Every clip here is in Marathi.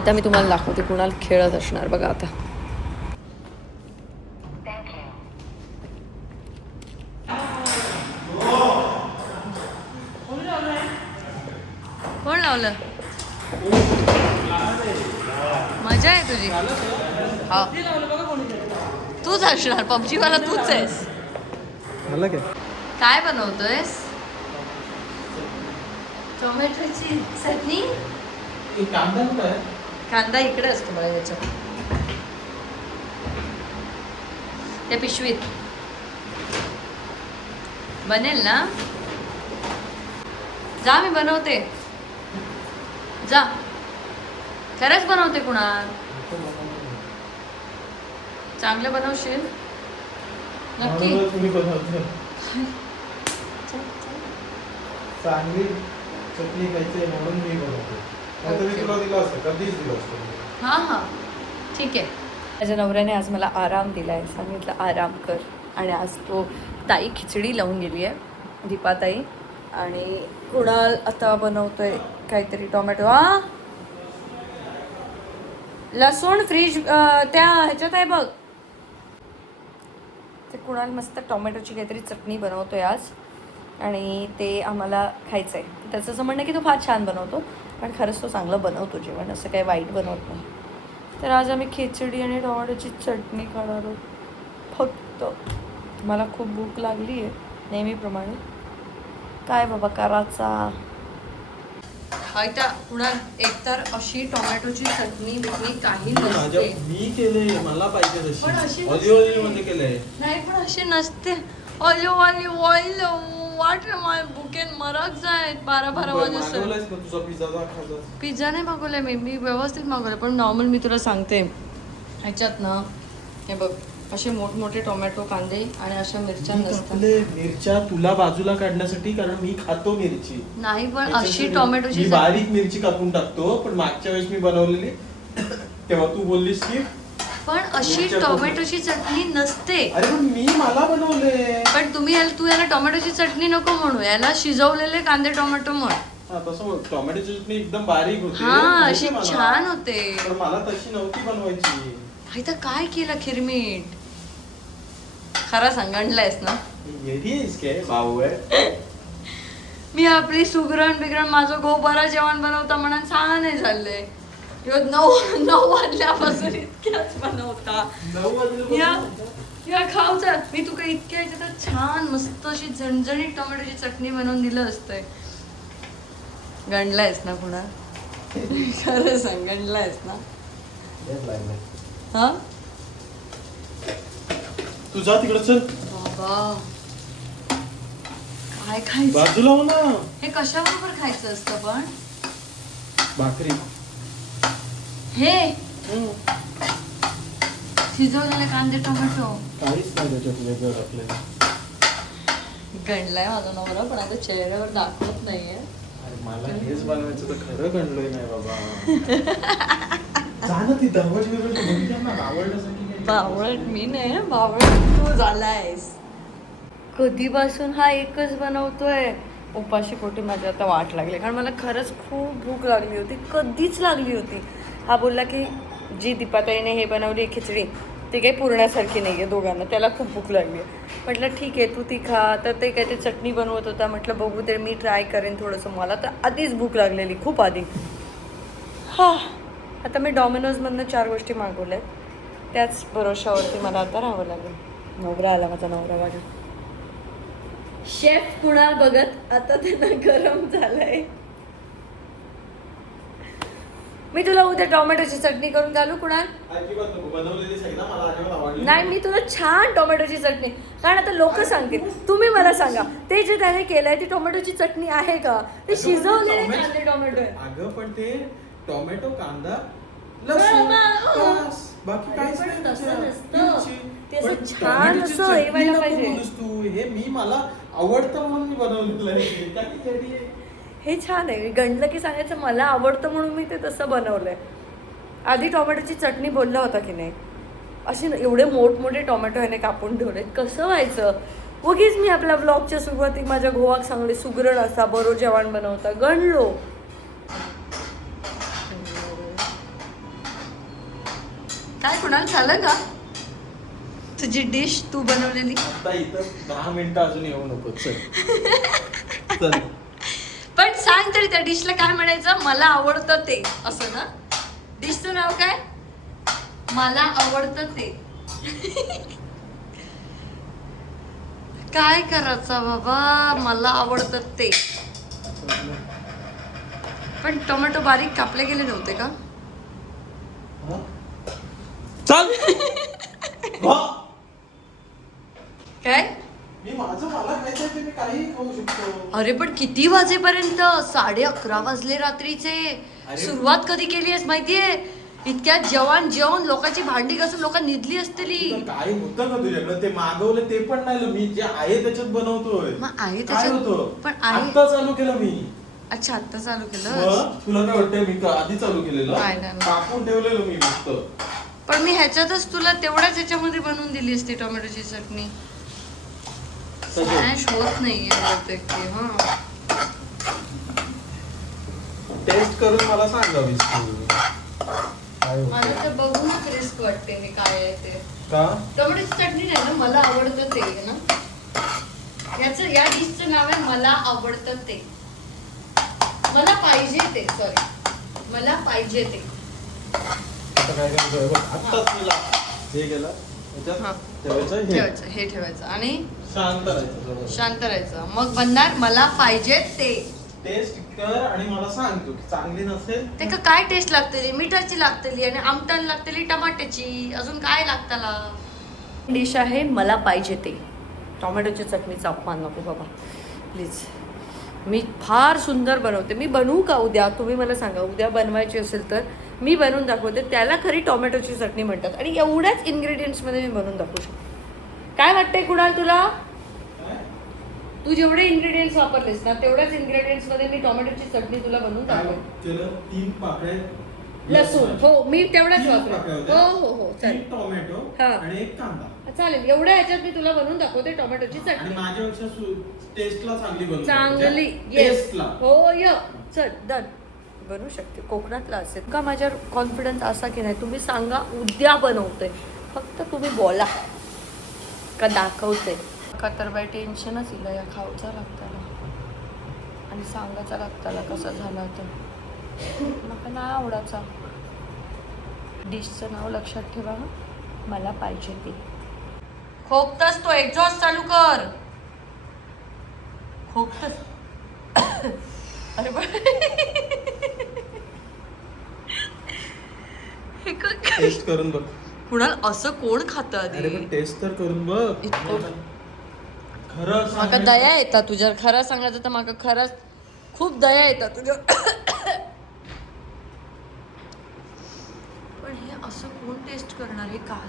आता मी तुम्हाला दाखवते कुणाल खेळत असणार बघा आता. कोण लावलं? मजा आहे तुझी. हा तूच असणार, पबजी वाला तूच आहेस. काय बनवतोयस? टोमॅटोची चटणी. कांदा इकडे असतो मला याच्यात, त्या पिशवीत. बनेल ना? जा मी बनवते. जा, खरंच बनवते. कुणाल चांगलं बनवशील नक्की. चांगली चटणी खायची म्हणून मी बनवतो. हां हां ठीक आहे. माझ्या नवऱ्याने आज मला आराम दिला आहे, सांगितलं आराम कर. आणि आज तो ताई खिचडी लावून गेली आहे, दीपाताई. आणि कुणाल आता बनवतोय काहीतरी टोमॅटो. लसूण फ्रीज त्या ह्याच्यात आहे बघ. ते कुणाल मस्त टोमॅटोची काहीतरी चटणी बनवतोय आज, आणि ते आम्हाला खायचं आहे. त्याचं असं म्हणणं की तो फार छान बनवतो, पण खरंच तो चांगलं बनवतो जेवण, असं काही वाईट बनवत नाही. तर आज आम्ही खिचडी आणि टोमॅटोची चटणी खाणार आहोत फक्त. मला खूप भूक लागली आहे नेहमीप्रमाणे. काय बाबा करायचा. कुणाल एकतर अशी टोमॅटोची चटणी बिटणी काही नसते. मी केले, मला पाहिजे पण अशी ऑलिव्ह मध्ये केलंय. नाही पण अशी नसते. ऑलिव्ह ऑइल वाटलं मला भुकेन मरक जाय. 12-12 वाजता पिझ्झा नाही मागवलाय मी व्यवस्थित मागवलं. पण नॉर्मल मी तुला सांगते, ह्याच्यात ना हे बघ असे मोठमोठे टोमॅटो, कांदे आणि अशा मिरच्या नसतात. मिरच्या तुला बाजूला काढण्यासाठी, कारण मी खातो मिरची. नाही पण अशी टोमॅटोची बारीक मिरची कापून टाकतो. पण मागच्या वेळेस मी बनवलेली तेव्हा तू बोललीस की पण अशी टोमॅटोची चटणी नसते. अरे पण मला बनवले. पण तू याला टोमॅटोची चटणी नको म्हणू, याला शिजवलेले कांदे टोमॅटो म्हण. तसं टोमॅटोची चटणी एकदम बारीक होते. हा अशी छान होते. पण मला तशी नव्हती बनवायची. आता काय केलं खिरमीट. खरा सांगणलायस ना. मी आपली सुगरण बिगरण माझं गोबरा जेवण बनवता म्हणून छान नाही झालंय. 9 वाजल्यापासून इतक्याच बनवता. या खाऊचा मी तुका इतक्या याच्यात छान मस्त अशी झणझणीत टोमॅटोची चटणी बनवून दिलं असतंय. गणलायस ना पुन्हा. खरं सांग गणलायस ना. हा तुझा तिकडे चल बाबा. काय खायचं बाजूला हो ना. हे कशाबरोबर खायचं असतं पण. भाकरी. हे शिजवलेले कांदे टोमॅटो काहीच नाही त्याच्यात वेगळं टाकलेलं. गणलाय माझा नवरा, पण आता चेहऱ्यावर दाखवत नाहीये. मला हेच बनवायचं तर खरं गणलोय नाही बाबा. जाणं ती दरवाजी बावळट मी नाही, बावळट तू झालायस. कधीपासून हा एकच बनवतोय. उपाशी पोटी माझी आता वाट लागली, कारण मला खरंच खूप भूक लागली होती, कधीच लागली होती. हा बोलला की जी दीपाताईने हे बनवली खिचडी ती काही पुरण्यासारखी नाही आहे दोघांना, त्याला खूप भूक लागली आहे. म्हटलं ठीक आहे तू ती खा. तर ते काही ते चटणी बनवत होता. म्हटलं बघू ते मी ट्राय करेन थोडंसं. मला तर आधीच भूक लागलेली खूप आधी. आता मी डॉमिनोजमधनं 4 गोष्टी मागवल्या आहेत. त्याच भरोशावरती मला आता राहावं लागेल. नवरा आला माझा नवरा माझा. शेफ कुणाल बघत आता त्यांना गरम झालंय. मी तुला उद्या टोमॅटोची चटणी करून घालू कुणाल. नाही मी तुला छान टोमॅटोची चटणी, कारण आता लोक सांगतील. तुम्ही मला सांगा ते जे त्याने केलंय ती टोमॅटोची चटणी आहे का. ते शिजवलेले कांदे टोमॅटो आहे. अगं पण ते टोमॅटो कांदा बाकी काहीच नाही. तसं नसतं ते असं छान असं हे व्हायला पाहिजे. हे मी मला आवडतं म्हणून मी बनवलेलं आहे. हे छान आहे. गणलं की सांगायचं मला आवडतं म्हणून मी ते तसं बनवलंय. आधी टोमॅटोची चटणी बोलला होता की नाही. अशी एवढे मोठमोठे टोमॅटो ह्याने कापून ठेवले. कसं व्हायचं. उगीच मी आपल्या ब्लॉगच्या सुरुवाती माझ्या गोवाक सांगले सुगरण असा बरो जेवण बनवता. गणलो काय कुणाल झालं का तुझी डिश तू बनवलेली? आता इथं 10 मिनिटं अजून येऊ नको. चल पण सांग तरी त्या डिशला काय म्हणायचं? मला आवडतं ते, असं ना? डिशचं नाव काय? मला आवडतं ते. काय करायचं बाबा, मला आवडतं ते. पण टोमॅटो बारीक कापले गेले नव्हते का? चल काय? मी माझं मला खायचं आहे, मी काही खाऊ शकतो. अरे पण किती वाजेपर्यंत? 11:30 वाजले रात्रीचे. सुरुवात कधी केली आहेस माहितीये? इतक्यात जेवण लोकांची भांडी घासून लोक निधली असतील. काय होतं का तुझ्याकडे? ते मागवलं ते पण नाही, मी जे आहे त्याच्यात बनवतोय. मग आहे काय त्याच्यात होतं? पण आहे. आता चालू केलं मी. अच्छा, आता चालू केलं. मग तुला काय वाटतंय मी आधी चालू केलेलं? नाही. टाकून ठेवलेलं मी मस्त. पण मी ह्याच्यातच तुला तेवढ्याच ह्याच्यामध्ये बनवून दिली असती टोमॅटोची चटणी. स्मॅश होत नाहीये बहुतेक ती. हा, टेस्ट करून मला सांगावीस तू. काय होतं? मला तर बघूनच रिस्क वाटते हे काय आहे ते. का? टोमॅटोची चटणी नाही ना, मला आवडतं ते आहे ना. या डिशचं नाव आहे मला आवडतं ते. मला पाहिजे ते, सॉरी, मला पाहिजे ते. आता काय करायचं बघ, आत्ताच मला हे गेला हा. ठेवायचं हे ठेवायचं आणि शांत राहायचं जरा. शांत राहायचं. मग बनणार मला पाहिजे ते. टेस्ट कर आणि मला सांग तू की चांगली नसेल. ते का काय टेस्ट लागते? मिठाची लागतेली आणि आमटण लागतेली टमाट्याची. अजून काय लागताला? डिश आहे मला पाहिजे ते. टोमॅटोच्या चटणीचा अपमान नको बाबा प्लीज. मी फार सुंदर बनवते. मी बनवू का उद्या? तुम्ही मला सांगा. उद्या बनवायची असेल तर मी बनवून दाखवते. त्याला खरी टोमॅटोची चटणी म्हणतात आणि एवढ्याच इन्ग्रेडियंट्समध्ये मी बनवून दाखवू शकते. काय वाटतंय कुणाल तुला? तू जेवढे इन्ग्रेडियंट्स वापरलेस ना तेवढ्याच इन्ग्रेडियंट्स मध्ये मी टोमॅटोची चटणी तुला बनवून दाखवेन. केलं 3 पाकळ्या लसूण, हो मी तेवढाच 3 वापरेन. पाकळ्या होत्या. हो 3 चालेल. टोमॅटो हा. आणि 1 कांदा. चालेल, एवढ्या ह्याच्यात मी तुला बनवून दाखवते टोमॅटोची आणि चटणी. माझ्यापेक्षा टेस्टला चांगली बनव. चांगली, येस, टेस्टला. हो य चल डन. बनवू शकते. कोकणातला असेल का माझ्यावर कॉन्फिडन्स असा की नाही तुम्ही सांगा उद्या बनवते. फक्त तुम्ही बोला का दाखवते का. तर बाई टेन्शनच इला या खाऊचा लागताला आणि सांगायचा लागताला कसा झाला तर मला नाही आवडायचा. डिशचं नाव लक्षात ठेवा. मला पाहिजे ते. खोकतस तो एक्झॉस्ट चालू कर. खोकतस. अरे टेस्ट करून बघ. कुणाल असं कोण खातं अरे आधी? पण टेस्ट तर करून बघ. खरं सांग. माका दया येता तुझ्यावर. खरं सांगायचं तर माका खरंच खूप दया येतात तुझ्यावर. पण हे असं कोण टेस्ट करणार हे काय?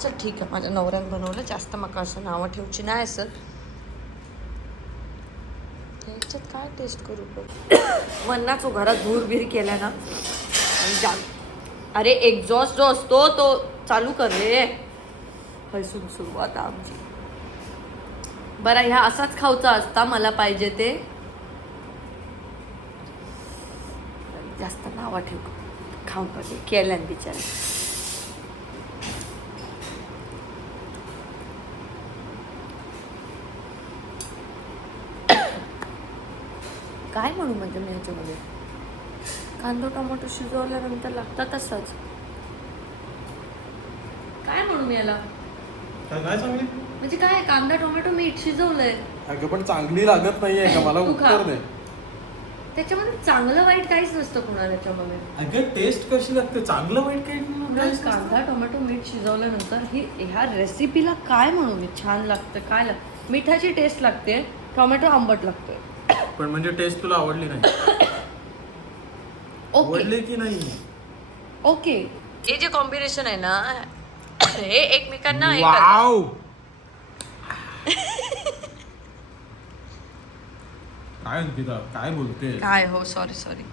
चल ठीक आहे, माझ्या नवऱ्यानं बनवलं. जास्त माका असं नावं ठेवची नाही असं. ह्याच्यात काय टेस्ट करू पण? वन्नाचो घरात धूर केला ना आणि अरे एक्झॉस्ट जो असतो तो चालू कर रे. हसून सुरुवात आमची. बरं ह्या असाच खाऊचा असता मला पाहिजे ते. जास्त नावा ठेव खाऊन पाहिजे केल्यान बिचारा. काय म्हणू म्हणजे मी ह्याच्यामध्ये कांदा टोमॅटो शिजवल्यानंतर लागतात तसंच. काय म्हणू मी याला? नाही चांगली म्हणजे काय कांदा टोमॅटो मीठ शिजवलंय. अगं पण चांगली लागत नाहीये का? मला तू खा. उत्तर दे. त्याच्यामध्ये चांगलं वाईट काहीच नसतं कुणाला त्याच्यामध्ये. अगं टेस्ट कशी लागते? चांगलं वाईट काही कांदा टोमॅटो मीठ शिजवल्यानंतर ह्या रेसिपीला काय म्हणू मी? छान लागतं. काय लागतं? मिठाची टेस्ट लागते, टोमॅटो आंबट लागतोय. पण म्हणजे टेस्ट तुला आवडली नाही? ओके आवडले की नाही? ओके. हे जे कॉम्बिनेशन आहे ना हे एकमेकांना वाव. काय अंकिता काय बोलते? काय हो सॉरी.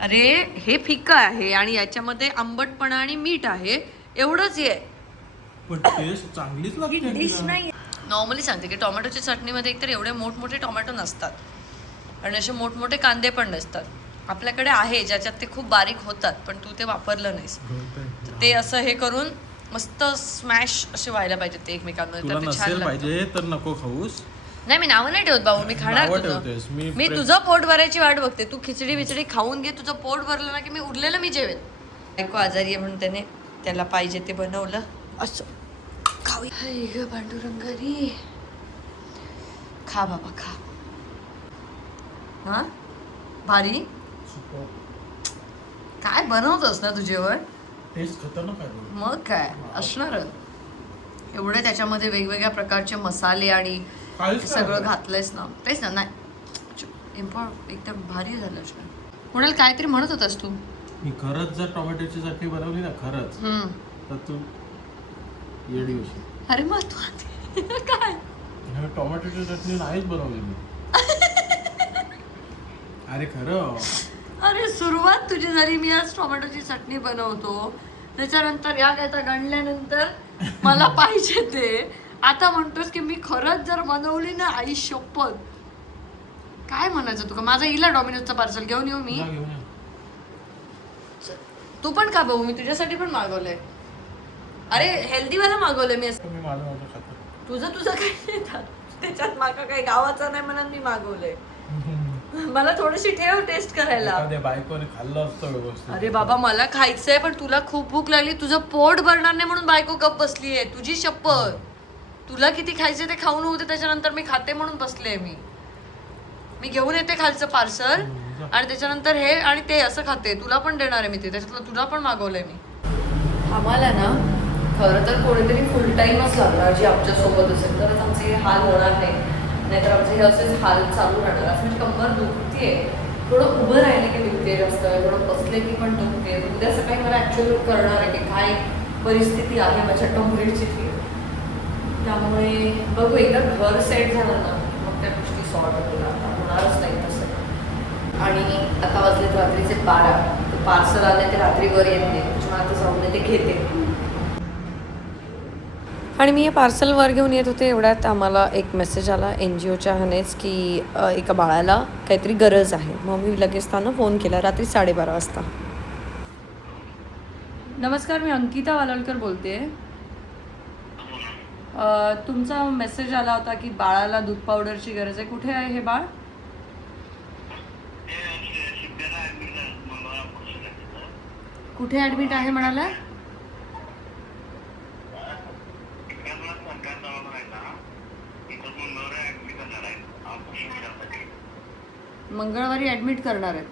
अरे हे फिक्का आहे आणि याच्यामध्ये आंबटपणा आणि मीठ आहे, एवढंच आहे. पण टेस्ट चांगलीच लागते डिश अंकिता. नाही. नॉर्मली सांगते की टोमॅटोच्या चटणीमध्ये एकतर एवढे मोठमोठे टोमॅटो नसतात आणि असे मोठमोठे कांदे पण नसतात. आपल्याकडे आहे ज्याच्यात ते खूप बारीक होतात, पण तू ते वापरलं नाहीस. तर ते असं हे करून मस्त स्मॅश असे व्हायला पाहिजे ते एकमेकांमध्ये, तुला तर ते छान नसेल लागतं. पाहिजे तर नको खाऊस. नाही मी नावं नाही ठेवत भाऊ, मी खाणार नावं तुझं. ठेवतेस. मी तुझं पोट भरायची वाट बघते. तू खिचडी बिचडी खाऊन घे, तुझं पोट भरलं ना की मी उरलेलं मी जेवेन. ऐकू आजारी आहे म्हणून त्याला पाहिजे ते बनवलं असं खाऊया. हाय ग पांडुरंगारी, खा बाबा खा. हा भारी काय बनवतोस ना तुझ्यावर. टेस्ट खतरनाक आहे. मग काय असणार एवढे त्याच्यामध्ये वेगवेगळ्या प्रकारचे मसाले आणि सगळं घातलंयस ना. तेच ना. नाही एकदम भारी झालं. कोणाला काहीतरी म्हणत होतास तू. मी खरंच जर टोमॅटोची चटणी बनवली ना खरंच तर तू येडी होशील. अरे मग तू काय टोमॅटोची चटणी नाहीच बनवली मी. अरे खरं. अरे सुरुवात तुझी झाली. मी आज टोमॅटोची चटणी बनवतो, त्याच्यानंतर या काय गणल्यानंतर मला पाहिजे ते. आता म्हणतोस की मी खरंच जर बनवली ना, आई शपथ. काय म्हणायचं तुका. माझा इला डॉमिनोजचं पार्सल घेऊन येऊ मी. तू पण का भाऊ, मी तुझ्यासाठी पण मागवलंय. अरे हेल्दी वाला मागवलंय मी. असं तुझं काही नाही त्याच्यात माका काही गावाचं नाही म्हणून मी मागवलंय. मला थोडीशी ठेव टेस्ट करायला. बायकोने खाल्लं असतं व्यवस्थित. अरे बाबा मला खायचंय, पण तुला खूप भूक लागली. तुझं पोट भरणार नाही म्हणून बायको गप बसलीये. तुझी शपथ. तुला किती खायचे ते खाऊन होते, त्याच्यानंतर मी खाते म्हणून बसले. मी घेऊन येते खालचं पार्सल आणि त्याच्यानंतर हे आणि ते असं खाते. तुला पण देणार आहे मी ते, त्याच्यातलं तुला पण मागवलंय मी. आम्हाला ना खरं तर कोणीतरी फुल टाईमच लागणार जी आमच्या सोबत असेल, तरच आमचे हे हाल होणार नाही. नाहीतर आमचे हे असेच हाल चालू राहणार. असं म्हणजे कंबर दुखतीये, थोडं उभं राहिले की दुखते जास्त, थोडं बसले की पण दुखते. उद्या सकाळी मला ऍक्च्युअली करणार आहे की काय परिस्थिती आहे माझ्या टोमॅटोची ती. त्यामुळे बघू, एकदा घर सेट झालं ना मग त्या गोष्टी सॉर्ट होतील. आता होणारच नाही तसं. आणि आता वाजले रात्रीचे 12. ते पार्सल आले ते रात्री वर येत नाही, त्याच्यामुळे आता जाऊन ते घेते. आणि मी हे पार्सल वर घेऊन येत होते, एवढ्यात आम्हाला एक मेसेज आला NGOच्या ह्यानेच की एका बाळाला काहीतरी गरज आहे. मग मी लगेच त्यांना फोन केला रात्री 12:30 वाजता. नमस्कार, मी अंकिता वालावलकर बोलते. तुमचा मेसेज आला होता की बाळाला दूध पावडरची गरज आहे. कुठे आहे हे बाळ. कुठे ॲडमिट आहे म्हणाला. मंगळवारी ॲडमिट करणार आहेत.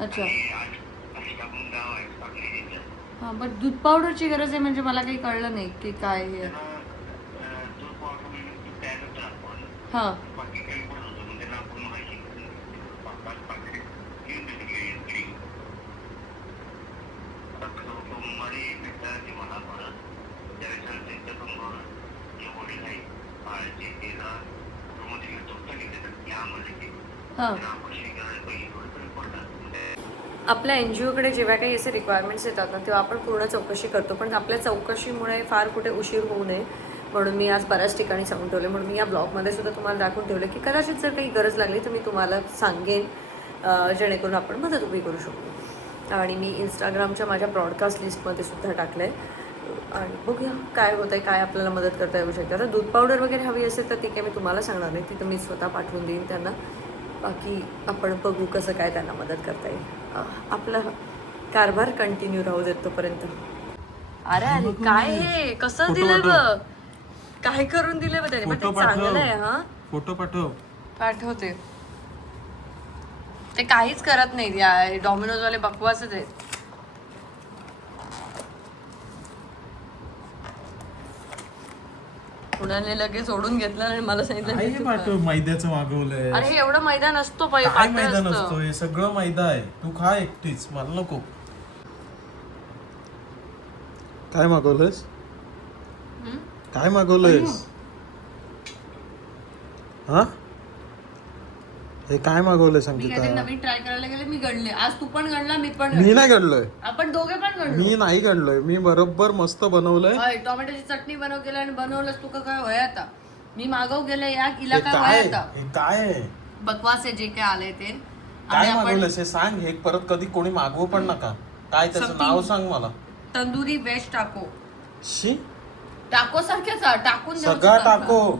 अच्छा हां, बट दूध पावडरची गरज आहे म्हणजे मला काही कळलं नाही की काय हे. हां हां. आपल्या NGOकडे जेव्हा काही असे रिक्वायरमेंट्स येतात ना तेव्हा आपण पूर्ण चौकशी करतो, पण आपल्या चौकशीमुळे फार कुठे उशीर होऊ नये म्हणून मी आज बऱ्याच ठिकाणी सांगून ठेवले. म्हणून मी या ब्लॉगमध्ये सुद्धा तुम्हाला दाखवून ठेवलं की कदाचित जर काही गरज लागली तर मी तुम्हाला सांगेन, जेणेकरून आपण मदत उभी करू शकतो. आणि मी इंस्टाग्रामच्या माझ्या ब्रॉडकास्ट लिस्टमध्ये सुद्धा टाकलं आहे. आणि बघूया काय होतं आहे, काय आपल्याला मदत करता येऊ शकते. आता दूध पावडर वगैरे हवी असेल तर ती काय मी तुम्हाला सांगणार नाही, ती तर मी स्वतः पाठवून देईन त्यांना. बाकी आपण बघू कसं काय त्यांना मदत करता येईल. आपला कारभार कंटिन्यू राहू देत तोपर्यंत. अरे अरे काय हे कसं दिलंय बघ, काय करून दिलंय बघ त्याने. पण ते चांगलं आहे. हा फोटो पाठवते. ते काहीच करत नाही, डॉमिनोज वाले बकवासच आहेत. कुणाने लगेच सोडून घेतलं आणि मला सांगितलं मैद्याचं मागवलंय. अरे हे एवढं मैदा नसतो. काय मैदा नसतो, हे सगळं मैदा आहे. तू खा एकटीच, मला नको. काय मागवलंयस, काय मागवलंयस. हा हे काय मागवलंय संगीता. नवीन ट्राय करायला गेले, मी गणले. आज तू पण गणला, मी पण. मी नाही गणलोय, आपण दोघे पण गणलो. मी नाही गणलोय, मी बरोबर मस्त बनवलंय. टोमॅटोची चटणी बनव केलं आणि बनवलंस तू काय होय आता. मी मागव गेले या हिला हे काय काय वय आता हे काय आहे? बकवास आहे जे काय आलंय ते. काय आणि आपण मागवलंस हे सांग. हे परत कधी कोणी मागवू पण नका. काय त्याचं Something- नाव सांग मला. तंदुरी वेज टाको. शी टाको सारखेच टाकून द्यायचं सगळा का? टाको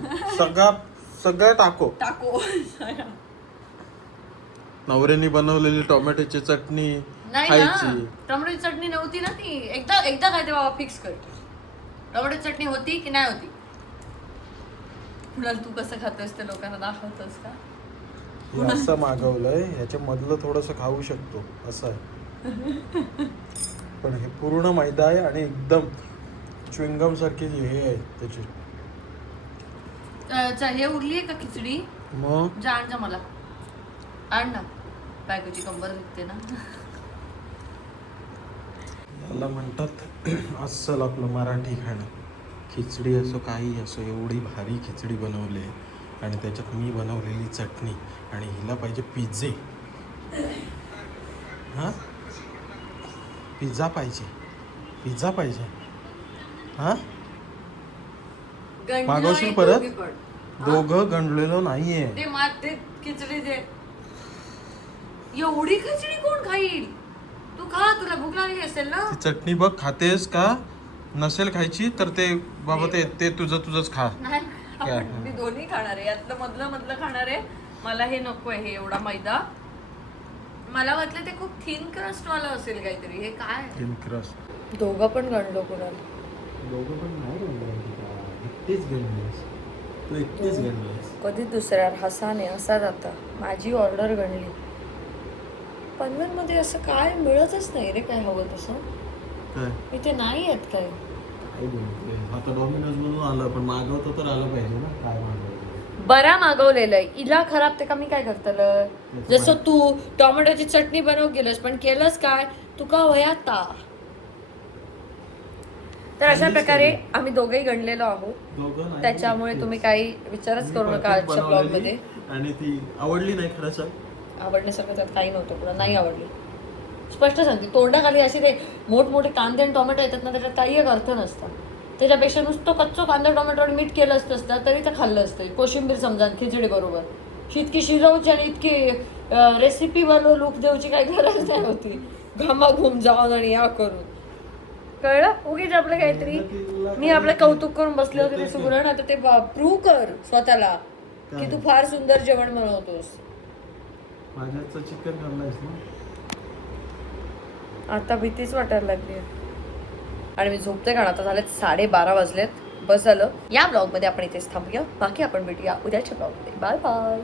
सगळं टाको. टाको. नवऱ्याने बनवलेली टोमॅटोची चटणी नाही खायची. ना टोमॅटोची चटणी नव्हती ना ती. एकदा काय ते बाबा फिक्स कर. टोमॅटोची चटणी होती की नाही होती. कुणाल तू कसं खातोस ते लोकांना दाखवतोस का? हे असं मागवलंय ह्याच्या मधलं थोडस खाऊ शकतो असं आहे. पण हे पूर्ण मैदा आहे आणि एकदम च्युइंगम सारखी हे आहे त्याची. हे उरली आहे का खिचडी? मग जा आण जा मला. आण ना. बायकोची कंबर दुखते ना. याला म्हणतात अस्सल आपलं मराठी खाणं. खिचडी असो काही असो एवढी भारी खिचडी बनवली आहे आणि त्याच्यात मी बनवलेली चटणी आणि हिला पाहिजे पिझ्झे. हां पिझ्झा पाहिजे हां गंडलं मागवशील आहे परत? दोघी पण. दोघं गंडलेलो नाहीये. ते ते खिचडी दे. एवढी खिचडी कोण खाईल? तू खा, तुला भूक लागली असेल ना. ती चटणी बघ खातेस का? नसेल खायची तर ते बाबा ते तुझंच खा. नाही, मी दोन्ही खाणार आहे. यातलं मधलं खाणार आहे. मला हे नको आहे, हे एवढा मैदा. मला वाटलं ते खूप थिन क्रस्ट वाला असेल काहीतरी. हे काय? Thin crust. दोघं पण गणलो कुणाल. दोघं पण नाही एकटीच गणलीस. तू एकटीच गणलीस. कधी दुसऱ्यावर हसाने हसा जाता. माझी ऑर्डर गणली. पनवेलमध्ये असं काय मिळतच नाही रे काय हवं तसं. काय इथे नाही आहेत काय. काय बोलतोय? आता डॉमिनोज म्हणून आलं पण मागवतं तर आलं पाहिजे ना. काय मागवलं? बरा मागवलेलं आहे. इला खराब ते का मी काय करतलं. जसं तू टोमॅटोची चटणी बनव गेलंस पण केलंस काय तुका वयाता. तर अशा प्रकारे आम्ही दोघेही गणलेलो आहोत. दोघं नाही, त्याच्यामुळे तुम्ही काही विचारच करू नका आजच्या ब्लॉग मध्ये. आणि ती आवडली नाही खरं सांग. आवडण्यासारखं त्यात काही नव्हतं. पुन्हा नाही आवडली. स्पष्ट सांगते तोंडाखाली असे ते मोठमोठे कांदे आणि टोमॅटो येतात ना त्याच्यात काही एक अर्थ नसता. त्याच्यापेक्षा नुसतं कच्चो कांदा टोमॅटो आणि मीठ केलं असतं तरी ते खाल्लं असतं. कोशिंबीर समजा खिचडी बरोबर. इतकी शिजवची आणि इतकी रेसिपी वालो लूक देऊची काही गरज नाही होती. घामाघूम जाऊन आणि या करून कळलं. उगीच आपलं काहीतरी मी आपलं कौतुक करून बसले होते तसं गुरण. आता ते प्रूव्ह कर स्वतःला की तू फार सुंदर जेवण बनवतोस. माझ्याचं चिकन खाल्लंयस ना. आता भीतीच वाटायला लागली आणि मी झोपते कारण आता झालेत 12:30 वाजलेत. बस झालं. या ब्लॉगमध्ये आपण इथेच थांबूया. बाकी आपण भेटूया उद्याच्या ब्लॉगमध्ये. Bye bye.